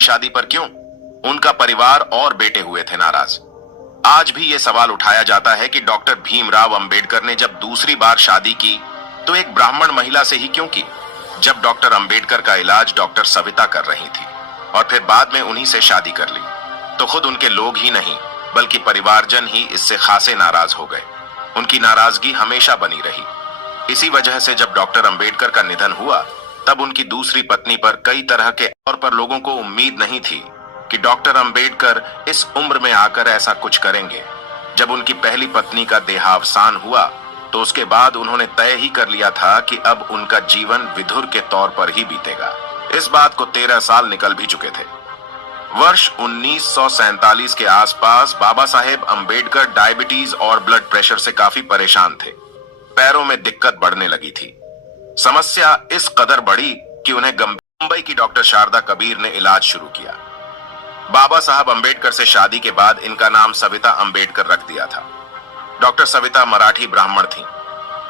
शादी पर क्यों? उनका परिवार और बेटे हुए थे नाराज। आज भी ये सवाल उठाया जाता है कि डॉक्टर भीमराव अंबेडकर ने जब दूसरी बार शादी की तो एक ब्राह्मण महिला से ही क्यों की, जब डॉक्टर अंबेडकर का इलाज डॉक्टर सविता कर रही थी और फिर बाद में उन्हीं से शादी कर ली, तो खुद उनके लोग ही नहीं बल्कि परिवारजन ही इससे खासे नाराज हो गए। उनकी नाराजगी हमेशा बनी रही। इसी वजह से जब डॉक्टर अंबेडकर का निधन हुआ तब उनकी दूसरी पत्नी पर कई तरह के तौर पर लोगों को उम्मीद नहीं थी कि डॉक्टर अंबेडकर इस उम्र में आकर ऐसा कुछ करेंगे। जब उनकी पहली पत्नी का देहावसान हुआ तो उसके बाद उन्होंने तय ही कर लिया था कि अब उनका जीवन विधुर के तौर पर ही बीतेगा। इस बात को 13 साल निकल भी चुके थे। वर्ष 1947 के आसपास बाबा साहेब अंबेडकर डायबिटीज और ब्लड प्रेशर से काफी परेशान थे। पैरों में दिक्कत बढ़ने लगी थी। समस्या इस कदर बढ़ी कि उन्हें मुंबई की डॉक्टर शारदा कबीर ने इलाज शुरू किया। बाबा साहब अंबेडकर से शादी के बाद इनका नाम सविता अंबेडकर रख दिया था। डॉक्टर सविता मराठी ब्राह्मण थीं।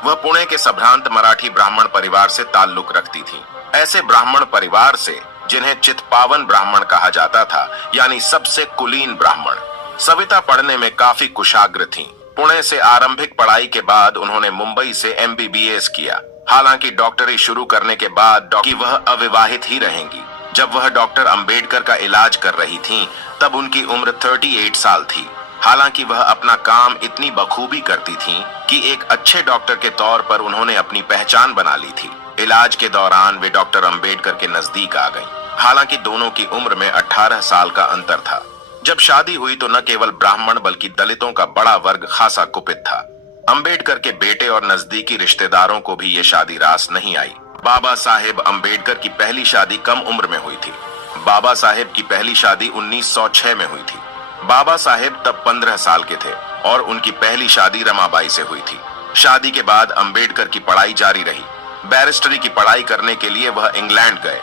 वह पुणे के संभ्रांत मराठी ब्राह्मण परिवार से ताल्लुक रखती थीं। ऐसे ब्राह्मण परिवार से जिन्हें चित्पावन ब्राह्मण कहा जाता था, यानी सबसे कुलीन ब्राह्मण। सविता पढ़ने में काफी कुशाग्र थीं। पुणे से आरंभिक पढ़ाई के बाद उन्होंने मुंबई से MBBS किया। हालांकि डॉक्टरी शुरू करने के बाद वह अविवाहित ही रहेंगी। जब वह डॉक्टर अंबेडकर का इलाज कर रही थीं, तब उनकी उम्र 38 साल थी। हालांकि वह अपना काम इतनी बखूबी करती थीं कि एक अच्छे डॉक्टर के तौर पर उन्होंने अपनी पहचान बना ली थी। इलाज के दौरान वे डॉक्टर अंबेडकर के नजदीक आ गईं। हालांकि दोनों की उम्र में 18 साल का अंतर था। जब शादी हुई तो न केवल ब्राह्मण बल्कि दलितों का बड़ा वर्ग खासा कुपित था। अंबेडकर के बेटे और नजदीकी रिश्तेदारों को भी ये शादी रास नहीं आई। बाबा साहेब अंबेडकर की पहली शादी कम उम्र में हुई थी। बाबा साहेब की पहली शादी 1906 में हुई थी। बाबा साहेब तब 15 साल के थे और उनकी पहली शादी रमाबाई से हुई थी। शादी के बाद अंबेडकर की पढ़ाई जारी रही। बैरिस्टरी की पढ़ाई करने के लिए वह इंग्लैंड गए।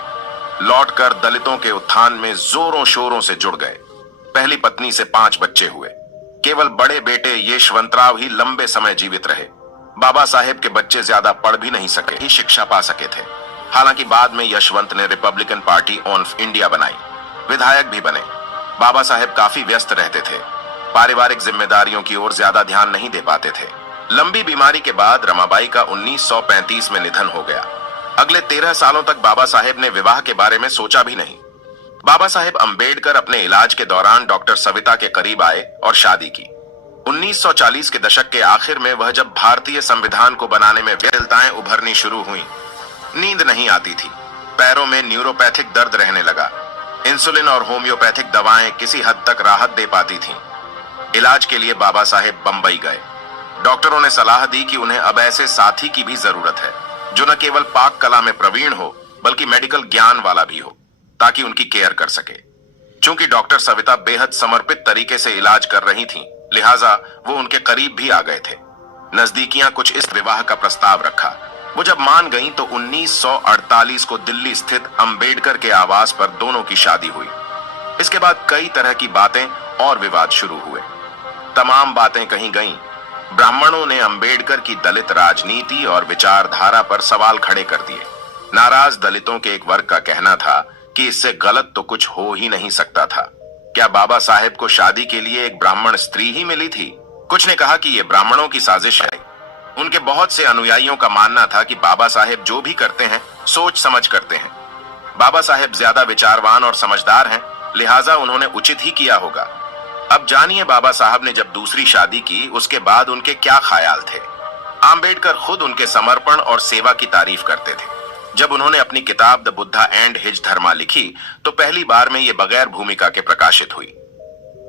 लौटकर दलितों के उत्थान में जोरों शोरों से जुड़ गए। पहली पत्नी से 5 बच्चे हुए। केवल बड़े बेटे यशवंतराव ही लंबे समय जीवित रहे। बाबा साहेब के बच्चे ज्यादा पढ़ भी नहीं सके, ही शिक्षा पा सके थे। हालांकि बाद में यशवंत ने रिपब्लिकन पार्टी ऑफ इंडिया बनाई, विधायक भी बने। बाबा साहेब काफी व्यस्त रहते थे। पारिवारिक जिम्मेदारियों की ओर ज्यादा ध्यान नहीं दे पाते थे। लंबी बीमारी के बाद रमाबाई का 1935 में निधन हो गया। अगले 13 सालों तक बाबा साहेब ने विवाह के बारे में सोचा भी नहीं। बाबा साहेब अंबेडकर अपने इलाज के दौरान डॉक्टर सविता के करीब आए और शादी की। 1940 के दशक के आखिर में वह जब भारतीय संविधान को बनाने में व्यस्तताएं उभरनी शुरू हुई, नींद नहीं आती थी। पैरों में न्यूरोपैथिक दर्द रहने लगा। इंसुलिन और होम्योपैथिक दवाएं किसी हद तक राहत दे पाती थीं। इलाज के लिए बाबा साहेब बंबई गए। डॉक्टरों ने सलाह दी कि उन्हें अब ऐसे साथी की भी जरूरत है जो न केवल पाक कला में प्रवीण हो बल्कि मेडिकल ज्ञान वाला भी हो, ताकि उनकी केयर कर सके। चूंकि डॉक्टर सविता बेहद समर्पित तरीके से इलाज कर रही थीं, लिहाजा वो उनके करीब भी आ गए थे। नजदीकियां कुछ इस विवाह का प्रस्ताव रखा। वो जब मान गईं तो 1948 को दिल्ली स्थित अंबेडकर के आवास पर दोनों की शादी हुई। इसके बाद कई तरह की बातें और विवाद शुरू हुए। तमाम बातें कही गईं। ब्राह्मणों ने अंबेडकर की दलित राजनीति और विचारधारा पर सवाल खड़े कर दिए। नाराज दलितों के एक वर्ग का कहना था कि इससे गलत तो कुछ हो ही नहीं सकता था। क्या बाबा साहेब को शादी के लिए एक ब्राह्मण स्त्री ही मिली थी? कुछ ने कहा कि यह ब्राह्मणों की साजिश है। उनके बहुत से अनुयायियों का मानना था कि बाबा साहेब जो भी करते हैं सोच समझ करते हैं। बाबा साहेब ज्यादा विचारवान और समझदार हैं, लिहाजा उन्होंने उचित ही किया होगा। अब जानिए बाबा साहब ने जब दूसरी शादी की उसके बाद उनके क्या ख्याल थे। आम्बेडकर खुद उनके समर्पण और सेवा की तारीफ करते थे। जब उन्होंने अपनी किताब द बुद्धा एंड हिज धर्मा लिखी तो पहली बार में ये बगैर भूमिका के प्रकाशित हुई।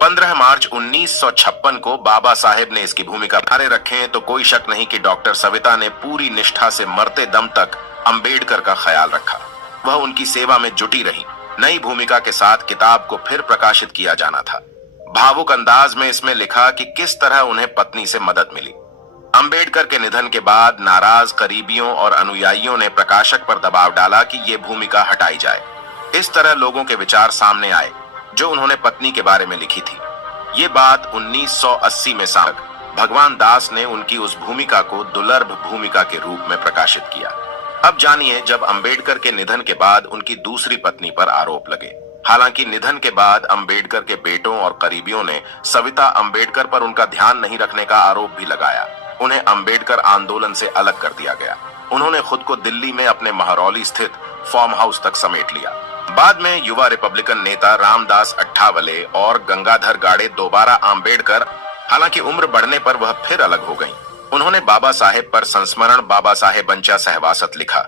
15 मार्च 1956 को बाबा साहेब ने इसकी भूमिका धारे रखे तो कोई शक नहीं कि डॉक्टर सविता ने पूरी निष्ठा से मरते दम तक अंबेडकर का ख्याल रखा। वह उनकी सेवा में जुटी रही। नई भूमिका के साथ किताब को फिर प्रकाशित किया जाना था। भावुक अंदाज में इसमें लिखा कि किस तरह उन्हें पत्नी से मदद मिली। अंबेडकर के निधन के बाद नाराज करीबियों और अनुयायियों ने प्रकाशक पर दबाव डाला कि ये भूमिका हटाई जाए। इस तरह लोगों के विचार सामने आए जो उन्होंने पत्नी के बारे में लिखी थी। ये बात 1980 में भगवान दास ने उनकी उस भूमिका को दुर्लभ भूमिका के रूप में प्रकाशित किया। अब जानिए जब अंबेडकर के निधन के बाद उनकी दूसरी पत्नी पर आरोप लगे। हालांकि निधन के बाद अंबेडकर के बेटों और करीबियों ने सविता अंबेडकर पर उनका ध्यान नहीं रखने का आरोप भी लगाया। उन्हें अंबेडकर आंदोलन से अलग कर दिया गया। उन्होंने खुद को दिल्ली में अपने महरौली स्थित फार्म हाउस तक समेट लिया। बाद में युवा रिपब्लिकन नेता रामदास अठावले और गंगाधर गाड़े दोबारा अंबेडकर, हालांकि उम्र बढ़ने पर वह फिर अलग हो गईं। उन्होंने बाबा साहेब पर संस्मरण बाबा साहेब बंचा सहवासत लिखा,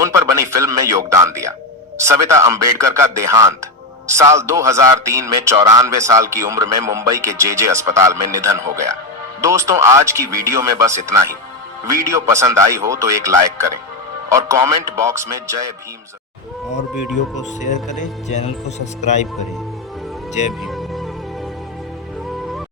उन पर बनी फिल्म में योगदान दिया। सविता अंबेडकर का देहांत साल 2003 में 94 साल की उम्र में मुंबई के जेजे अस्पताल में निधन हो गया। दोस्तों, आज की वीडियो में बस इतना ही। वीडियो पसंद आई हो तो एक लाइक करें और कमेंट बॉक्स में जय भीम और वीडियो को शेयर करें, चैनल को सब्सक्राइब करें। जय भीम।